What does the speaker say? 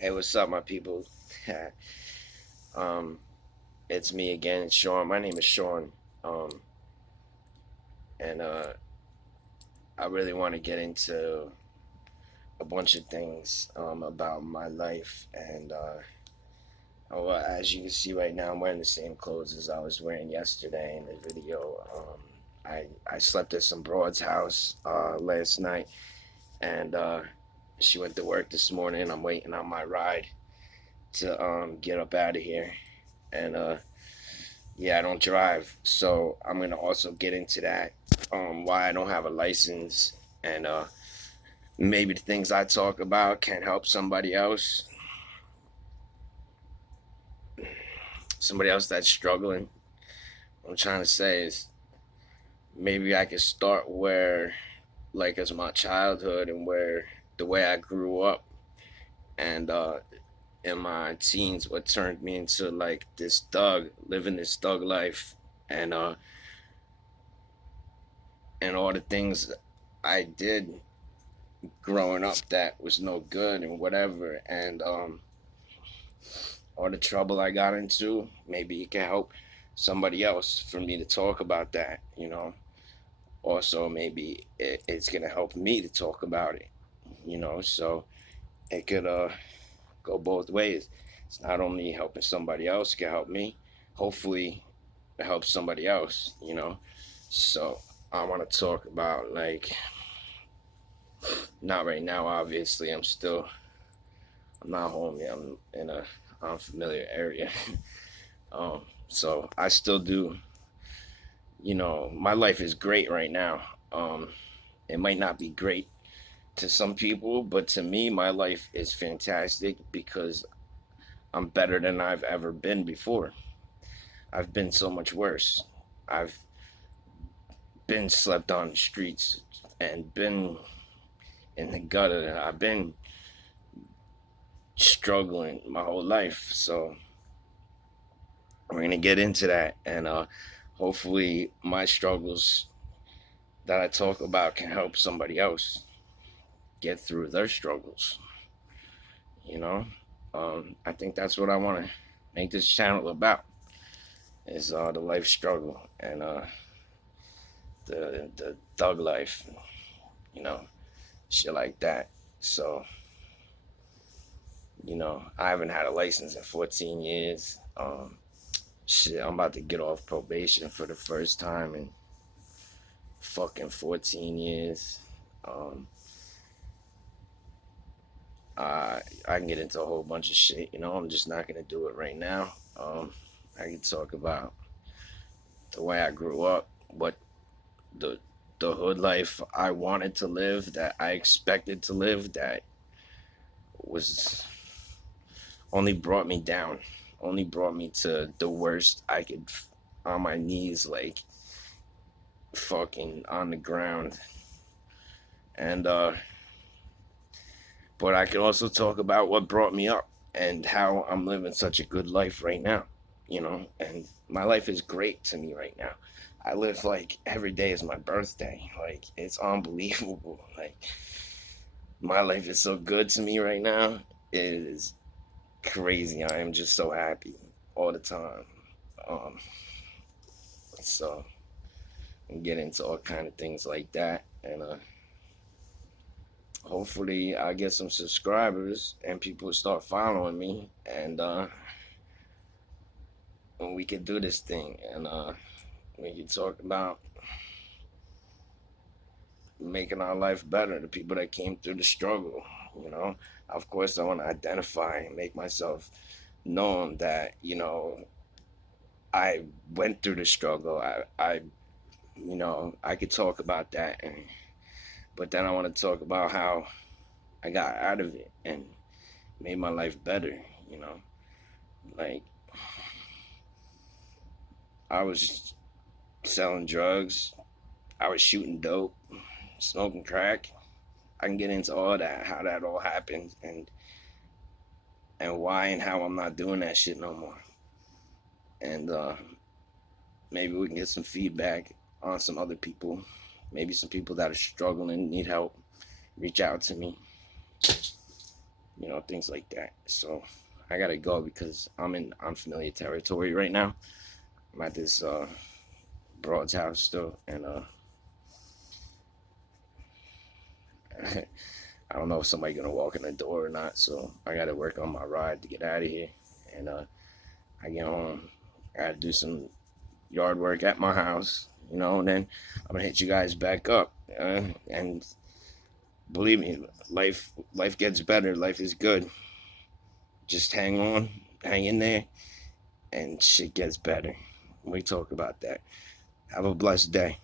Hey, what's up, my people? um, it's me again, it's Sean. My name is Sean. Um, and I really want to get into a bunch of things about my life. And well, as you can see right now, I'm wearing the same clothes as I was wearing yesterday in the video. I slept at some broad's house last night, and she went to work this morning. I'm waiting on my ride to get up out of here. And yeah, I don't drive, so I'm gonna also get into that. Why I don't have a license, and maybe the things I talk about can help somebody else that's struggling. What I'm trying to say is maybe I could start where, like, as my childhood and where the way I grew up, and in my teens, what turned me into like this thug, living this thug life, and uh, and all the things I did growing up that was no good and whatever, and all the trouble I got into. Maybe it can help somebody else for me to talk about that. Also, maybe it's gonna help me to talk about it. So it could go both ways. It's not only helping somebody else, it can help me. Hopefully, it helps somebody else. So I want to talk about, like, not right now. Obviously, I'm not home yet. I'm in a unfamiliar area. So I still do. My life is great right now. It might not be great to some people, but to me, my life is fantastic because I'm better than I've ever been before. I've been so much worse. I've been slept on the streets and been in the gutter. I've been struggling my whole life. So we're gonna get into that, and hopefully my struggles that I talk about can help somebody else get through their struggles. You know, I think that's what I want to make this channel about, is the life struggle and the thug life, you know, shit like that. So, I haven't had a license in 14 years. Shit, I'm about to get off probation for the first time in fucking 14 years. Um, I can get into a whole bunch of shit. I'm just not gonna do it right now. I can talk about the way I grew up, what the the hood life I wanted to live, that I expected to live, that was only brought me down, only brought me to the worst I could, on my knees, like fucking on the ground. And but I can also talk about what brought me up and how I'm living such a good life right now. And my life is great to me right now. I live like every day is my birthday. Like, it's unbelievable. Like, my life is so good to me right now. It is crazy. I am just so happy all the time. Um, so and get into all kind of things like that, and hopefully I get some subscribers and people start following me, and we can do this thing, and we can talk about making our life better. The people that came through the struggle, you know. Of course, I want to identify and make myself known that I went through the struggle. I could talk about that, but then I want to talk about how I got out of it and made my life better. Like, I was selling drugs, I was shooting dope, smoking crack. I can get into all that, how that all happened, and why and how I'm not doing that shit no more. And maybe we can get some feedback on some other people. Maybe some people that are struggling, need help, reach out to me. things like that. So I gotta go because I'm in unfamiliar territory right now. I'm at this broad's house still, and I don't know if somebody's gonna walk in the door or not. So I gotta work on my ride to get out of here, and I get home. I gotta do some yard work at my house, and then I'm gonna hit you guys back up. And believe me, life gets better. Life is good. Just hang on, hang in there, and shit gets better. We talk about that. Have a blessed day.